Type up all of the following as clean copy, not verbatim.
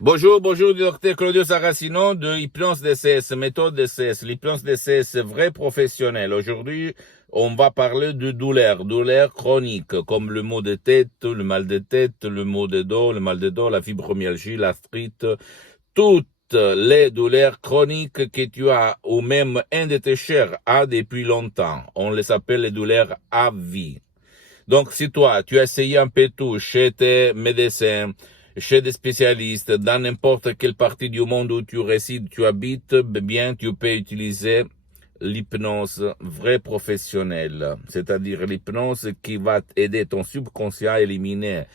Bonjour, bonjour, docteur Claudio Saracino de Hypnose DCS, méthode DCS. L'hypnose DCS, c'est vrai professionnel. Aujourd'hui, on va parler de douleur chronique, comme le maux de tête, le mal de tête, le maux de dos, le mal de dos, la fibromyalgie, l'arthrite, toutes les douleurs chroniques que tu as, ou même un de tes chers a depuis longtemps. On les appelle les douleurs à vie. Donc, si toi, tu as essayé un peu tout chez tes médecins, chez des spécialistes, dans n'importe quelle partie du monde où tu résides, tu habites, bien, tu peux utiliser l'hypnose vraie professionnelle, c'est-à-dire l'hypnose qui va aider ton subconscient à éliminer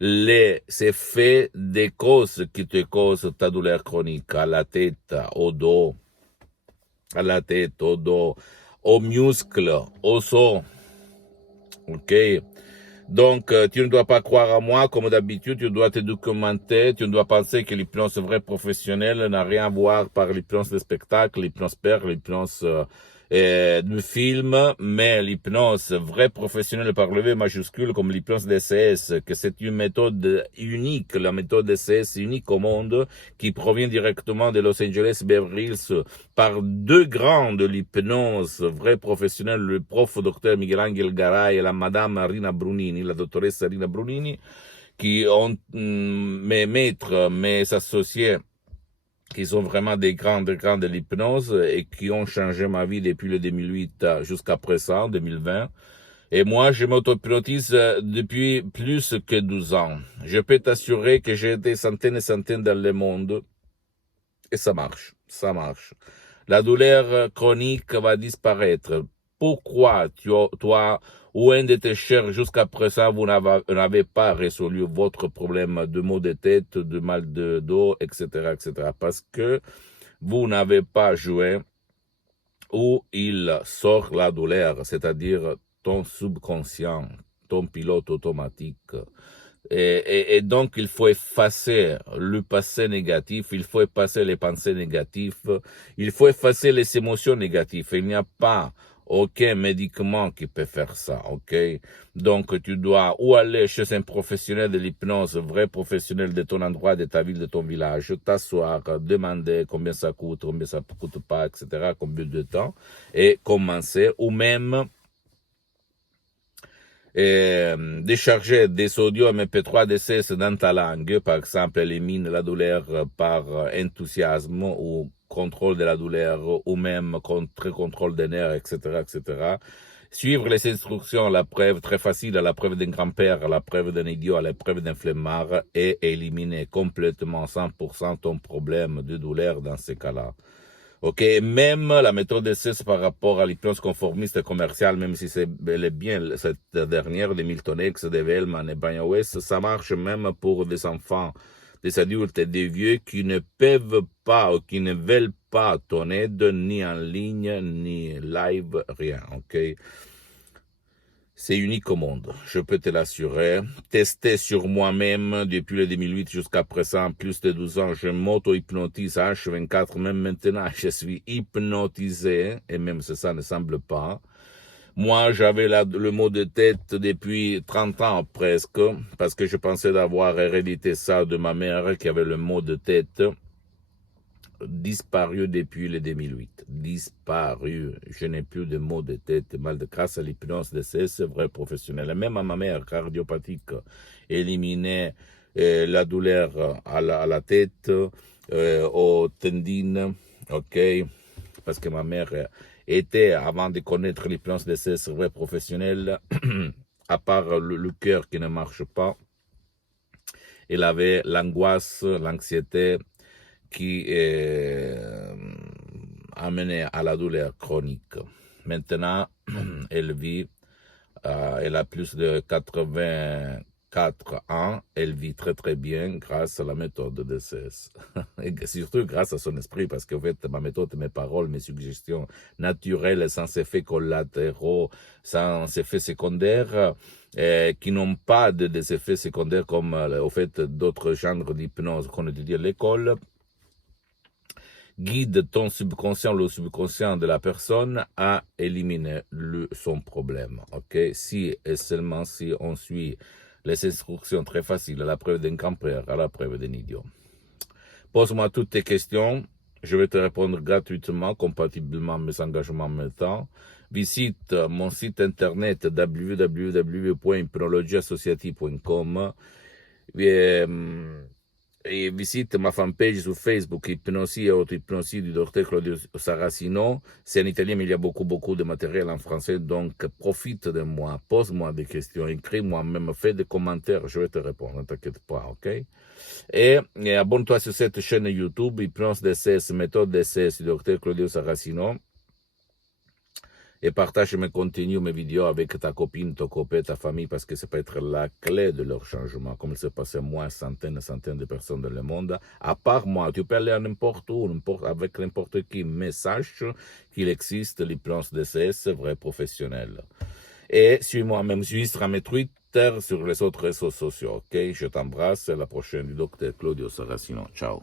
les effets des causes qui te causent ta douleur chronique à la tête, au dos, à la tête, au dos, aux muscles, aux os. Ok? Donc, tu ne dois pas croire à moi, comme d'habitude, tu dois te documenter, tu ne dois penser que l'hypnose vraie professionnelle n'a rien à voir par l'hypnose de spectacle, l'hypnose père, l'hypnose de film, mais l'hypnose vraie professionnelle par le V majuscule, comme l'hypnose DCS, que c'est une méthode unique, la méthode DCS unique au monde, qui provient directement de Los Angeles Beverly Hills, par deux grands de l'hypnose vraie professionnelle, le prof docteur Miguel Angel Garay et la madame Rina Brunini, la doctoresse Rina Brunini, qui ont mes maîtres, mes associés, qui sont vraiment des grands de l'hypnose et qui ont changé ma vie depuis le 2008 jusqu'à présent, 2020. Et moi, je m'auto-hypnotise depuis plus que 12 ans. Je peux t'assurer que j'ai des centaines et centaines dans le monde et ça marche, ça marche. La douleur chronique va disparaître. Pourquoi toi ou un de tes chers jusqu'à présent, vous n'avez pas résolu votre problème de maux de tête, de mal de dos, etc., etc. Parce que vous n'avez pas joué où il sort la douleur, c'est-à-dire ton subconscient, ton pilote automatique. Et donc, il faut effacer le passé négatif, il faut effacer les pensées négatives, il faut effacer les émotions négatives. Il n'y a pas aucun médicament qui peut faire ça, ok? Donc, tu dois ou aller chez un professionnel de l'hypnose, vrai professionnel de ton endroit, de ta ville, de ton village, t'asseoir, demander combien ça coûte pas, etc., combien de temps, et commencer, ou même décharger des audios MP3 DCS dans ta langue, par exemple, élimine la douleur par enthousiasme ou contrôle de la douleur ou même contrôle des nerfs, etc., etc. Suivre les instructions, la preuve très facile, la preuve d'un grand-père, la preuve d'un idiot, la preuve d'un flemmard et éliminer complètement 100% ton problème de douleur dans ces cas-là. Ok, même la méthode DCS par rapport à l'hypnose conformiste commerciale, même si c'est bel et bien cette dernière de Milton X, de Vellman et Banya West, ça marche même pour des enfants, des adultes et des vieux qui ne peuvent pas ou qui ne veulent pas ton aide, ni en ligne, ni live, rien, ok? C'est unique au monde, je peux te l'assurer. Testé sur moi-même depuis le 2008 jusqu'à présent, plus de 12 ans, je m'auto-hypnotise H24, même maintenant, je suis hypnotisé, et même si ça ne semble pas. Moi, j'avais le mot de tête depuis 30 ans presque, parce que je pensais d'avoir hérédité ça de ma mère qui avait le mot de tête. Disparu depuis le 2008. Disparu. Je n'ai plus de maux de tête, mal de grâce à l'hypnose de c'est vrai professionnel. Même à ma mère cardiopathique, éliminer la douleur à la tête, aux tendines, ok? Parce que ma mère était, avant de connaître l'hypnose de c'est vrai professionnel, à part le cœur qui ne marche pas, elle avait l'angoisse, l'anxiété, qui amenait à la douleur chronique. Maintenant, elle vit, elle a plus de 84 ans, elle vit très très bien grâce à la méthode de DCS. Et surtout grâce à son esprit, parce qu'en fait, ma méthode, mes paroles, mes suggestions naturelles, sans effets collatéraux, sans effets secondaires, qui n'ont pas des effets secondaires comme au fait d'autres genres d'hypnose qu'on étudie à l'école, guide ton subconscient, le subconscient de la personne à éliminer son problème. Ok, si et seulement si on suit les instructions très faciles, à la preuve d'un grand-père, à la preuve d'un idiot. Pose-moi toutes tes questions. Je vais te répondre gratuitement, compatiblement à mes engagements en même temps. Visite mon site internet www.hypnologieassociative.com et visite ma fanpage sur Facebook, Hypnosie et auto-hypnosie du docteur Claudio Saracino. C'est en italien, mais il y a beaucoup de matériel en français, donc profite de moi, pose-moi des questions, écris-moi, même fais des commentaires, je vais te répondre, ne t'inquiète pas, ok? Et abonne-toi sur cette chaîne YouTube, Hypnose DCS, méthode DCS du docteur Claudio Saracino. Et partage mes contenus, mes vidéos avec ta copine, ton copain, ta famille, parce que ça peut être la clé de leur changement, comme il s'est passé à moi, centaines et centaines de personnes dans le monde. À part moi, tu peux aller à n'importe où, avec n'importe qui, mais sache qu'il existe l'hypnose DCS vrai professionnel. Et suis-moi même sur mes Twitter, sur les autres réseaux sociaux, ok? Je t'embrasse, à la prochaine du docteur Claudio Saracino. Ciao.